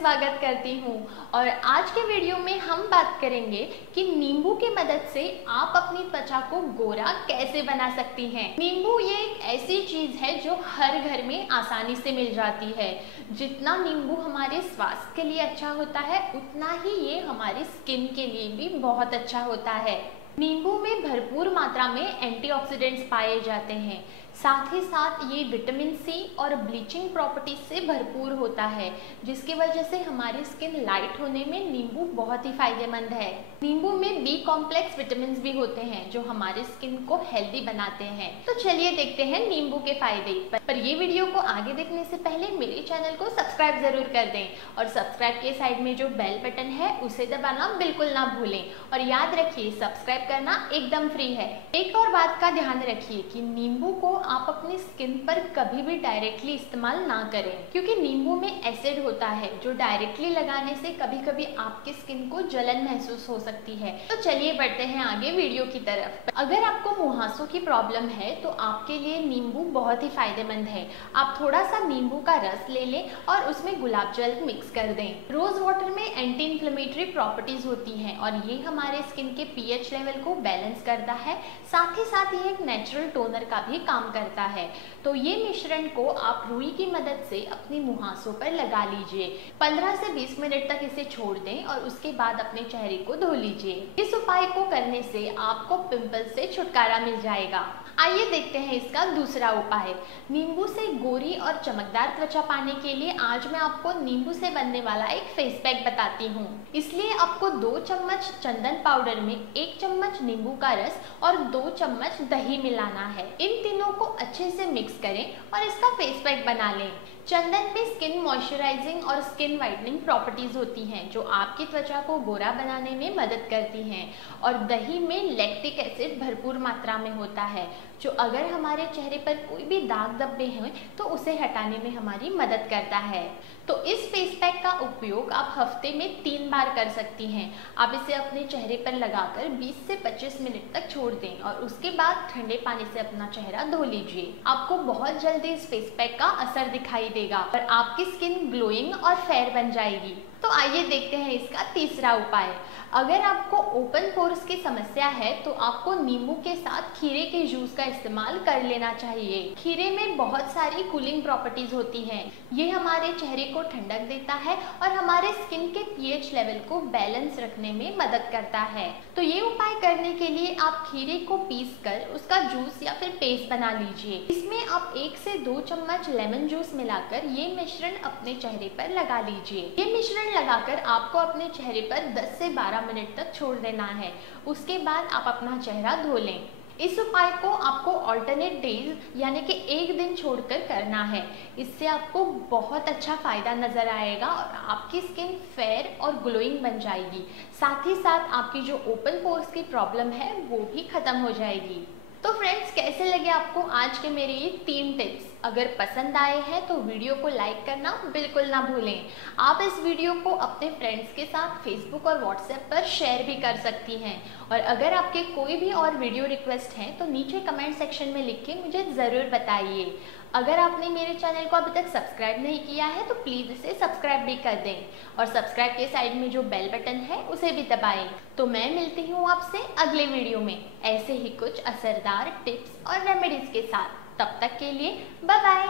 स्वागत करती हूँ। और आज के वीडियो में हम बात करेंगे कि नींबू की मदद से आप अपनी त्वचा को गोरा कैसे बना सकती हैं। नींबू ये एक ऐसी चीज है जो हर घर में आसानी से मिल जाती है। जितना नींबू हमारे स्वास्थ्य के लिए अच्छा होता है, उतना ही ये हमारी स्किन के लिए भी बहुत अच्छा होता है। नींबू में भरपूर मात्रा में एंटीऑक्सीडेंट्स पाए जाते हैं। साथ ही साथ ये विटामिन सी और ब्लीचिंग प्रॉपर्टीज से भरपूर होता है, जिसकी वजह से हमारी स्किन लाइट होने में नींबू बहुत ही फायदेमंद है। नींबू में बी कॉम्प्लेक्स विटामिन भी होते हैं जो हमारे स्किन को हेल्दी बनाते हैं। तो चलिए देखते हैं नींबू के फायदे। पर ये वीडियो को आगे देखने से पहले मेरे चैनल को सब्सक्राइब जरूर कर दें और सब्सक्राइब के साइड में जो बेल बटन है उसे दबाना बिल्कुल ना भूलें। और याद रखिए, सब्सक्राइब करना एकदम फ्री है। एक और बात का ध्यान रखिए कि नींबू को आप अपनी स्किन पर कभी भी डायरेक्टली इस्तेमाल ना करें, क्योंकि नींबू में एसिड होता है जो डायरेक्टली लगाने से कभी कभी आपकी स्किन को जलन महसूस हो सकती है। तो चलिए बढ़ते हैं आगे वीडियो की तरफ। अगर आपको मुहासों की प्रॉब्लम है तो आपके लिए नींबू बहुत ही फायदेमंद है। आप थोड़ा सा नींबू का रस ले लें और उसमें गुलाब जल मिक्स कर दें। रोज वाटर में एंटी इन्फ्लेमेटरी प्रॉपर्टीज होती हैं और ये हमारे स्किन के पीएच लेवल को बैलेंस करता है। साथ ही साथ ये एक नेचुरल टोनर का भी काम करता है। तो ये मिश्रण को आप रुई की मदद से अपनी मुहासों पर लगा लीजिए। 15 से 20 मिनट तक इसे छोड़ दें और उसके बाद अपने चेहरे को धो लीजिए। इस उपाय को करने से आपको पिंपल्स से छुटकारा मिल जाएगा। आइए देखते हैं इसका दूसरा उपाय। नींबू से गोरी और चमकदार त्वचा पाने के लिए आज मैं आपको नींबू से बनने वाला एक फेस पैक बताती हूँ। इसलिए आपको 2 चम्मच चंदन पाउडर में 1 चम्मच नींबू का रस और 2 चम्मच दही मिलाना है। इन तीनों को अच्छे से मिक्स करें और इसका फेस पैक बना लें। चंदन में स्किन मॉइस्चराइजिंग और स्किन वाइटनिंग प्रॉपर्टीज होती हैं जो आपकी त्वचा को गोरा बनाने में मदद करती हैं। और दही में लैक्टिक एसिड भरपूर मात्रा में होता है जो अगर हमारे चेहरे पर कोई भी दाग धब्बे हैं तो उसे हटाने में हमारी मदद करता है। तो इस फेस पैक का उपयोग आप हफ्ते में 3 बार कर सकती हैं। आप इसे अपने चेहरे पर लगाकर 20 से 25 मिनट तक छोड़ दें और उसके बाद ठंडे पानी से अपना चेहरा धो लीजिए। आपको बहुत जल्दी इस फेस पैक का असर दिखाई देगा और आपकी स्किन ग्लोइंग और फेयर बन जाएगी। तो आइए देखते हैं इसका तीसरा उपाय। अगर आपको ओपन पोर्स की समस्या है तो आपको नींबू के साथ खीरे के जूस का इस्तेमाल कर लेना चाहिए। खीरे में बहुत सारी कूलिंग प्रॉपर्टीज होती हैं। ये हमारे चेहरे को ठंडक देता है और हमारे स्किन के पीएच लेवल को बैलेंस रखने में मदद करता है। तो ये उपाय करने के लिए आप खीरे को पीस कर उसका जूस या फिर पेस्ट बना लीजिए। इसमें आप 1 से 2 चम्मच लेमन जूस मिलाकर ये मिश्रण अपने चेहरे पर लगा लीजिए। ये मिश्रण लगाकर आपको अपने चेहरे पर 10 से 12 मिनट तक छोड़ देना है। उसके बाद आप अपना चेहरा धो लें। इस उपाय को आपको ऑल्टरनेट डेज यानी कि एक दिन छोड़कर करना है। इससे आपको बहुत अच्छा फायदा नजर आएगा और आपकी स्किन फेयर और ग्लोइंग बन जाएगी। साथ ही साथ आपकी जो ओपन पोर्स की प्रॉब्लम है वो भी खत्म हो जाएगी। तो फ्रेंड्स, कैसे लगे आपको आज के मेरे ये 3 टिप्स? अगर पसंद आए हैं तो वीडियो को लाइक करना बिल्कुल ना भूलें। आप इस वीडियो को अपने फ्रेंड्स के साथ फेसबुक और व्हाट्सएप पर शेयर भी कर सकती हैं। और अगर आपके कोई भी और वीडियो रिक्वेस्ट हैं तो नीचे कमेंट सेक्शन में लिख के मुझे ज़रूर बताइए। अगर आपने मेरे चैनल को अभी तक सब्सक्राइब नहीं किया है तो प्लीज़ इसे सब्सक्राइब भी कर दें और सब्सक्राइब के साइड में जो बेल बटन है उसे भी दबाएं। तो मैं मिलती हूँ आपसे अगले वीडियो में ऐसे ही कुछ असरदार टिप्स और रेमेडीज़ के साथ। तब तक के लिए बाय बाय।